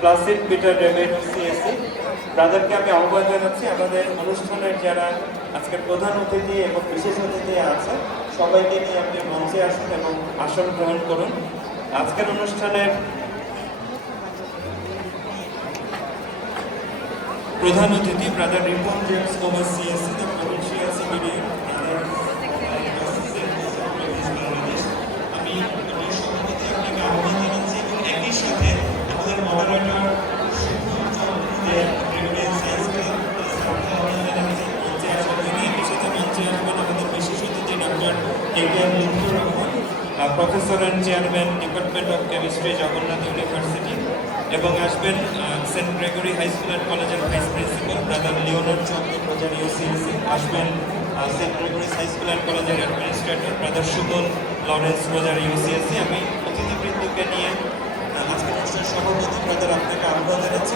Placid Peter rebate CSC ব্রাদারকে আমি আহ্বান জানাচ্ছি আমাদের অনুষ্ঠানের যারা আজকের প্রধান অতিথি এবং বিশেষ অতিথি আছে সবাইকে নিয়ে আপনি মঞ্চে আসুন এবং আসন গ্রহণ করুন। আজকের অনুষ্ঠানের প্রধান অতিথি ব্রাদার রিপন জেমস কোমার সিএসসি, দ্য প্রভিন্সিয়াল সিবিডি। আমি সভাপতি আপনাকে আহ্বান জানাচ্ছি এবং একই সাথে আমাদের moderator professor and chairman department of chemistry Jagannath University এবং আসবেন Saint Gregory High School and কলেজের vice principal brother Leonard Chandra প্রজার ইউসিএসসি, আসবেন Saint Gregory's High School and কলেজের অ্যাডমিনিস্ট্রেটর ব্রাদার সুমন লরেন্স প্রজার ইউসিএসসি। আমি অতিথিবৃন্দকে নিয়ে আজকের অনুষ্ঠানের সভাপতি ব্রাদার আপনাকে আহ্বান জানাচ্ছি।